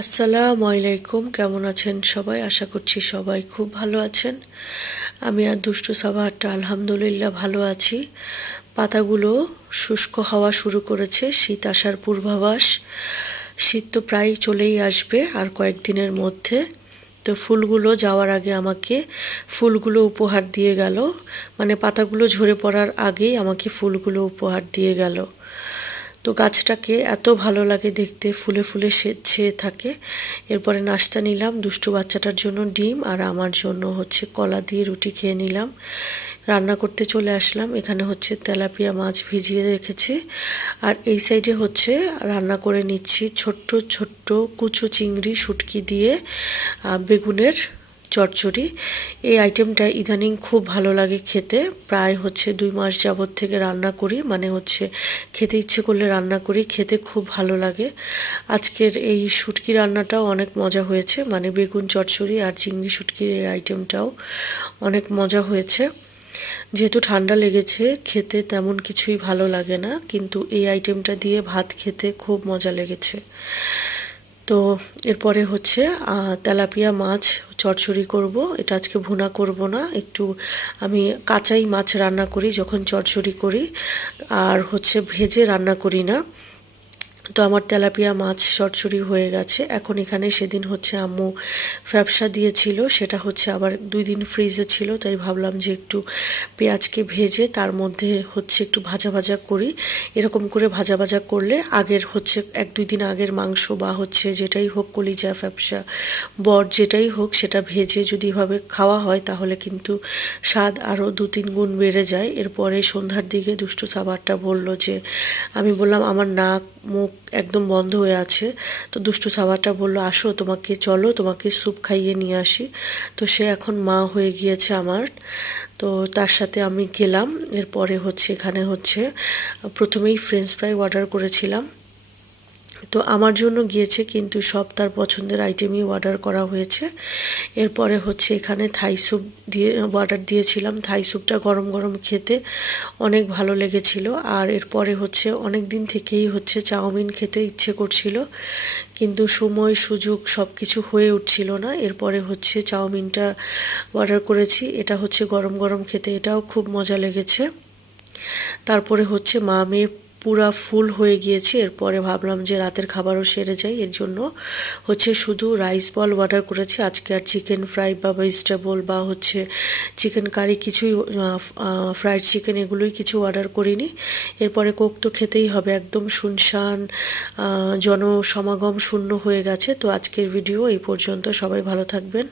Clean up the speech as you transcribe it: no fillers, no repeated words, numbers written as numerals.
আসসালামু আলাইকুম, কেমন আছেন সবাই? আশা করছি সবাই খুব ভালো আছেন। আমি আর দুষ্টু সাবাহারটা আলহামদুলিল্লাহ ভালো আছি। পাতাগুলো শুষ্ক হওয়া শুরু করেছে, শীত আসার পূর্বাভাস। শীত তো প্রায় চলেই আসবে আর কয়েকদিনের মধ্যে। তো ফুলগুলো যাওয়ার আগে আমাকে ফুলগুলো উপহার দিয়ে গেল, মানে পাতাগুলো ঝরে পড়ার আগেই আমাকে ফুলগুলো উপহার দিয়ে গেল। তো গাছটাকে এত ভালো লাগে দেখতে, ফুলে ফুলে ছেয়ে থাকে। এরপরে নাস্তা নিলাম, দুষ্টু বাচ্চাটার জন্য ডিম আর আমার জন্য হচ্ছে কলা দিয়ে রুটি খেয়ে নিলাম। রান্না করতে চলে আসলাম। এখানে হচ্ছে তেলাপিয়া মাছ ভিজিয়ে রেখেছি, আর এই সাইডে হচ্ছে রান্না করে নিচ্ছি ছোট্ট ছোট্ট কুচো চিংড়ি শুটকি দিয়ে বেগুনের চচ্চড়ি। এই আইটেমটা ইদানিং খুব ভালো লাগে খেতে। প্রায় হচ্ছে 2 মাস যাবত থেকে রান্না করি, মানে হচ্ছে খেতে ইচ্ছে করলে রান্না করি, খেতে খুব ভালো লাগে। আজকের এই শুটকি রান্নাটাও অনেক মজা হয়েছে, মানে বেগুন চচ্চড়ি আর চিংড়ি শুটকির এই আইটেমটাও অনেক মজা হয়েছে। যেহেতু ঠান্ডা লেগেছে, খেতে তেমন কিছুই ভালো লাগে না, কিন্তু এই আইটেমটা দিয়ে ভাত খেতে খুব মজা লেগেছে। তো এরপরে হচ্ছে তেলাপিয়া মাছ চচ্চড়ি করব। এটা আজকে ভুনা করব না, একটু আমি কাঁচাই মাছ রান্না করি যখন চচ্চড়ি করি, আর হচ্ছে ভেজে রান্না করি না। তো আমার তেলাপিয়া মাছ চচ্চড়ি হয়ে গেছে। এখন এখানে সেদিন হচ্ছে আম্মু ফ্যাপসা দিয়েছিল, সেটা হচ্ছে আবার 2 দিন ফ্রিজে ছিল, তাই ভাবলাম যে একটু পেঁয়াজকে ভেজে তার মধ্যে হচ্ছে একটু ভাজা ভাজা করি। এরকম করে ভাজা ভাজা করলে আগের হচ্ছে 1-2 দিন আগের মাংস বা হচ্ছে যেটাই হোক, কলিজা, ফ্যাপসা, বট যেটাই হোক, সেটা ভেজে যদি এভাবে খাওয়া হয় তাহলে কিন্তু স্বাদ আরও 2-3 গুণ বেড়ে যায়। এরপরে সন্ধ্যার দিকে দুষ্টু সাবারটা বলল যে, আমি বললাম আমার নাক মুখ একদম বন্ধ হয়ে আছে। তো দুষ্টু সাবারটা বলল, আসো তোমাকে, চলো তোমাকে স্যুপ খাইয়ে নিয়ে আসি। তো সে এখন মা হয়ে গিয়েছে আমার। তো তার সাথে আমি গেলাম। এরপরে হচ্ছে এখানে হচ্ছে প্রথমেই ফ্রেঞ্চ ফ্রাই অর্ডার করেছিলাম। তো আমার জন্য গিয়েছে, কিন্তু সব তার পছন্দের আইটেমই অর্ডার করা হয়েছে। এরপরে হচ্ছে এখানে থাই স্যুপ দিয়ে অর্ডার দিয়েছিলাম। থাই স্যুপটা গরম গরম খেতে অনেক ভালো লেগেছিল। আর এরপরে হচ্ছে অনেক দিন থেকেই হচ্ছে চাউমিন খেতে ইচ্ছে করছিল, কিন্তু সময় সুযোগ সব কিছু হয়ে উঠছিল না। এরপরে হচ্ছে চাউমিনটা অর্ডার করেছি। এটা হচ্ছে গরম গরম খেতে এটাও খুব মজা লেগেছে। তারপরে হচ্ছে মা মেয়ে পুরা ফুল হয়ে গিয়েছে। এরপরে ভাবলাম যে রাতের খাবারও সেরে যায়, এর জন্য হচ্ছে শুধু রাইস বল অর্ডার করেছি। আজকে আর চিকেন ফ্রাই বা ভেজিটেবল বা হচ্ছে চিকেন কারি কিছুই, ফ্রাইড চিকেন এগুলোই কিছু অর্ডার করিনি। এরপরে কোক তো খেতেই হবে, একদম শুনশান জনসমাগম শূন্য হয়ে গেছে। তো আজকের ভিডিও এই পর্যন্ত, সবাই ভালো থাকবেন।